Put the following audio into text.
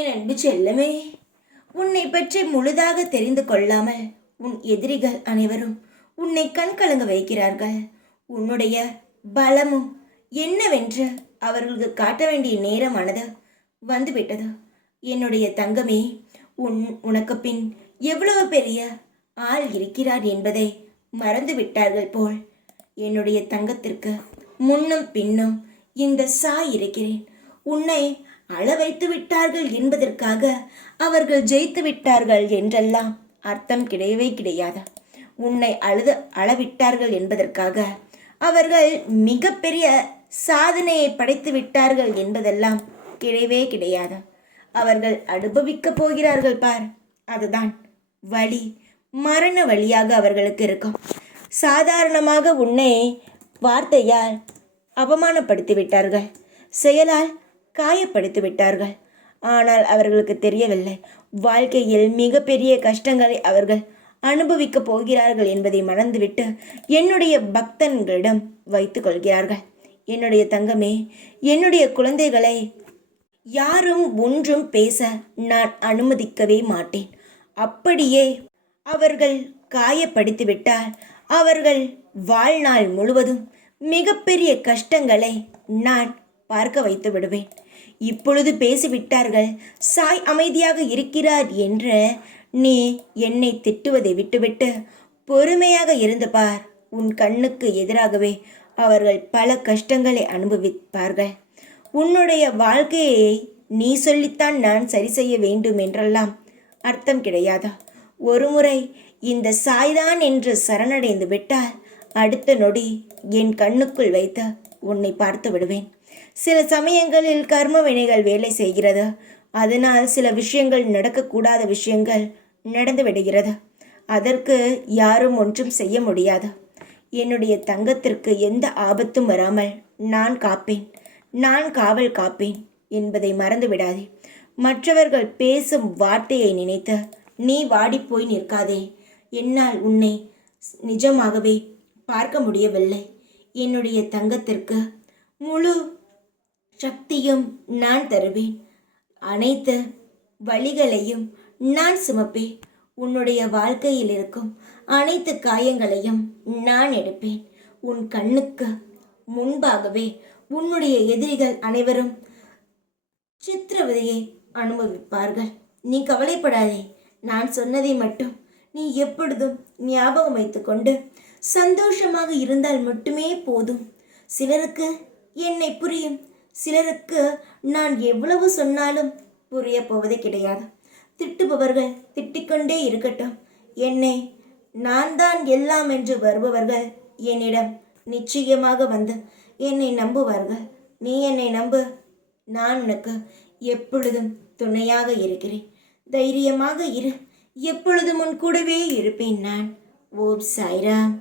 என் அன்பு செல்லமே, உன்னை பற்றி முழுதாக தெரிந்து கொள்ளாமல் உன் எதிரிகள் அனைவரும் உன்னை கண்கலங்க வைக்கிறார்கள். உன்னுடைய பலமும் என்னவென்று அவர்களுக்கு காட்ட வேண்டிய நேரமானது வந்துவிட்டது. என்னுடைய தங்கமே, உனக்கு பின் எவ்வளவு பெரிய ஆள் இருக்கிறார் என்பதை மறந்து விட்டார்கள் போல். என்னுடைய தங்கத்திற்கு முன்னும் பின்னும் இந்த சாய் இருக்கிறேன். உன்னை அழ வைத்து விட்டார்கள் என்பதற்காக அவர்கள் ஜெயித்து விட்டார்கள் என்றெல்லாம் அர்த்தம் கிடையவே கிடையாது. உன்னை அளவிட்டார்கள் என்பதற்காக அவர்கள் மிகப்பெரிய சாதனையை படைத்து விட்டார்கள் என்பதெல்லாம் கிடையவே கிடையாது. அவர்கள் அனுபவிக்கப் போகிறார்கள் பார், அதுதான் வழி, மரண வழியாக அவர்களுக்கு இருக்கும். சாதாரணமாக உன்னை வார்த்தையால் அவமானப்படுத்தி விட்டார்கள், செயலால் காயப்படுத்தி விட்டார்கள். ஆனால் அவர்களுக்கு தெரியவில்லை, வாழ்க்கையில் மிகப்பெரிய கஷ்டங்களை அவர்கள் அனுபவிக்கப் போகிறார்கள் என்பதை மறந்துவிட்டு என்னுடைய பக்தன்களிடம் வைத்து கொள்கிறார்கள். என்னுடைய தங்கமே, என்னுடைய குழந்தைகளை யாரும் ஒன்றும் பேச நான் அனுமதிக்கவே மாட்டேன். அப்படியே அவர்கள் காயப்படுத்திவிட்டால் அவர்கள் வாழ்நாள் முழுவதும் மிகப்பெரிய கஷ்டங்களை நான் பார்க்க வைத்து விடுவேன். இப்பொழுது பேசிவிட்டார்கள், சாய் அமைதியாக இருக்கிறார் என்று நீ என்னை திட்டுவதை விட்டுவிட்டு பொறுமையாக இருந்து பார். உன் கண்ணுக்கு எதிராகவே அவர்கள் பல கஷ்டங்களை அனுபவிப்பார்கள். உன்னுடைய வாழ்க்கையை நீ சொல்லித்தான் நான் சரி செய்ய வேண்டும் என்றெல்லாம் அர்த்தம் கிடையாதா? ஒருமுறை இந்த சாய்தான் என்று சரணடைந்து விட்டால் அடுத்த நொடி என் கண்ணுக்குள் வைத்து உன்னை பார்த்து விடுவேன். சில சமயங்களில் கர்ம வினைகள் வேலை செய்கிறது. அதனால் சில விஷயங்கள் நடக்கக்கூடாத விஷயங்கள் நடந்து விடுகிறது. அதற்கு யாரும் ஒன்றும் செய்ய முடியாது. என்னுடைய தங்கத்திற்கு எந்த ஆபத்தும் வராமல் நான் காப்பேன், நான் காவல் காப்பேன் என்பதை மறந்து விடாதே. மற்றவர்கள் பேசும் வார்த்தையை நினைத்து நீ வாடிப்போய் நிற்காதே. என்னால் உன்னை நிஜமாகவே பார்க்க முடியவில்லை. என்னுடைய தங்கத்திற்கு முழு சக்தியும் நான் தருவேன். அனைத்து வழிகளையும் நான் சுமப்பேன். உன்னுடைய வாழ்க்கையில் இருக்கும் அனைத்து காயங்களையும் நான் எடுப்பேன். உன் கண்ணுக்கு முன்பாகவே உன்னுடைய எதிரிகள் அனைவரும் சித்திரவதையை அனுபவிப்பார்கள். நீ கவலைப்படாதே. நான் சொன்னதை மட்டும் நீ எப்பொழுதும் ஞாபகம் வைத்து கொண்டு சந்தோஷமாக இருந்தால் மட்டுமே போதும். சிலருக்கு என்னை புரியும், சிலருக்கு நான் எவ்வளவு சொன்னாலும் புரிய போவது கிடையாது. திட்டுபவர்கள் திட்டிக்கொண்டே இருக்கட்டும். என்னை நான் தான் எல்லாம் என்று வருபவர்கள் என்னிடம் நிச்சயமாக வந்து என்னை நம்புவார்கள். நீ என்னை நம்பு. நான் உனக்கு எப்பொழுதும் துணையாக இருக்கிறேன். தைரியமாக இரு. எப்பொழுதும் உன் கூடவே இருப்பேன் நான். ஓம் சாய்ராம்.